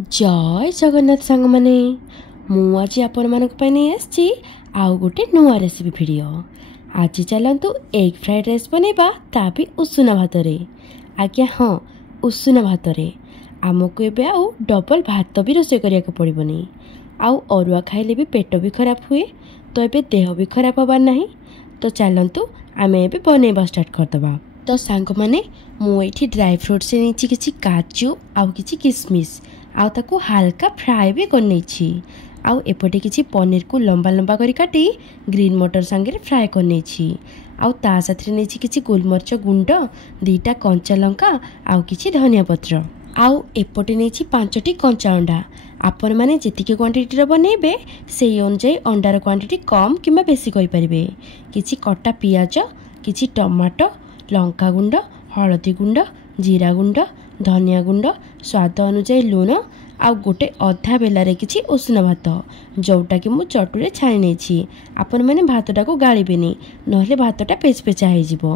जय जगन्नाथ सांग माने मु आज आपण मानक पने आछि आउ गोटे नुआ रेसिपी वीडियो। आज चलंतु एग फ्राइड राइस बनेबा ता भी उषुना भात रे। आज्ञा हाँ उषुना भात रे आमको एबे आउ डबल भात भी रोसे करिया को पड़िबनी। आउ अरुआ खाइले भी पेट भी खराब हुए तो एबे देह भी खराब होबा नहीं। तो चलंतु आमे एबे बनेबा स्टार्ट करदबा। तो सांग माने मु एठी ड्राई फ्रूट से नीची किछि काजू आउ किछि किशमिश आउ ताकू हल्का फ्राए भी करने आउ एपटे किछि पनीर को लंबा लंबा करी काटी ग्रीन मटर संगे फ्राए करने आउ ता साथरे नेछि किछि गोलमरच गुंड दीटा कंचा लंका आउ किछि धनिया पत्र आउ एपटे नेछि 5टी कंचा अंडा। आपण माने जेतिके क्वांटिटी रो बनेबे सेई अनुसार अंडार क्वांटिटी कम किंबा बेसी करि परिबे। किछि कटा पियाज किछि टमाटो लंका गुंड हळदी गुंड जीरा गुंड धनिया गुंड स्वाद अनुसार लूण आउ गोटे अधा बेलारे किछि उषुना भात जोटा कि मु चटुरे छाणी नेछि। आपण माने भातटा को गाळिबेनी नहले भातटा पेचपेचा हे जिवो।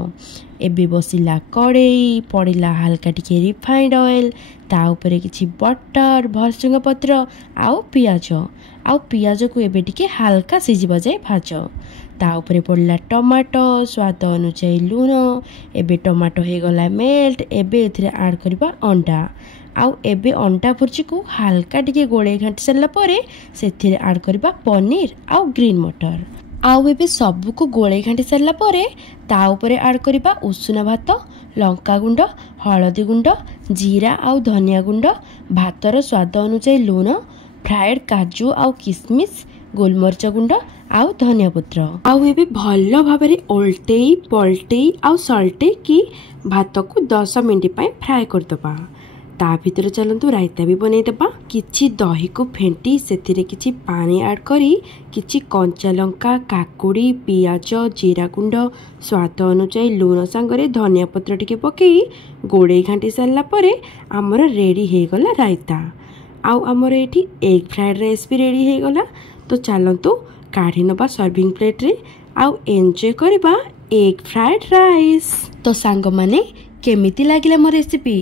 एबे बसिला कड़ेई पड़िला हल्का टिके रिफाइंड ऑयल ता ऊपर किछि बटर भरसुंग पत्र आउ पियाज को एबे टिके हल्का सिजिबा जाय भाज ता ऊपर पड़िला टमाटो स्वाद अनुसार लूण। एबे टमाटो हे गला मेल्ट एबे एथिरे ऐड करबा अंडा आउ एबे अंडा भुर्जी को हल्का टिके गोळे घांटी सरला परे सेथिरे ऐड करबा पनीर आउ ग्रीन मटर आउ एबे सबु को गोळे घांटी सरला परे ता ऊपर ऐड करबा उषुना भात लंका गुंड हळदी गुंड जीरा आउ धनिया गुंड भातर स्वाद अनुसार लूण फ्राइड काजू आउ किशमिश गोलमरच गुंड आउ धनिया पत्र आउ एबे भल्लो भाबरे ओल्टेई पलटेई आउ सल्टेई की भात को 10 मिनिट पय फ्राई करदबा। ता भीतर चलंतु रायता भी बनै दबा। किछि दही को फेंटी सेथिरे किछि पानी ऐड करी किछि कंचा लंका काकुड़ी पियाज जीरा गुंड स्वाद अनुसार लूण संगरे धनिया पत्र टिके पकेई गोड़े घांटी सारला परे हमर रेडी हे गला रायता आउ हमर एठी एग फ्राइड राइस भी रेडी हे गला। तो चलंतु काढ़ी नबा सर्विंग प्लेट रे आउ एन्जॉय करबा एग फ्राइड राइस। तो सांग माने केमिति लागिला मो रेसिपी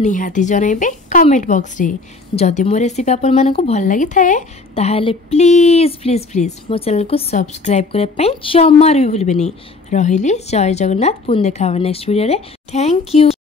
निहाती जनइबे कमेंट बॉक्स रे। जदि मो रेसिपी आपण मानकु भल लागि थाए ताहाले प्लीज प्लीज प्लीज मो चैनल को सब्सक्राइब करे पई जमार भी भूलबेनी। रहिली जय जगन्नाथ पुन देखावा नेक्स्ट वीडियो रे। Thank you.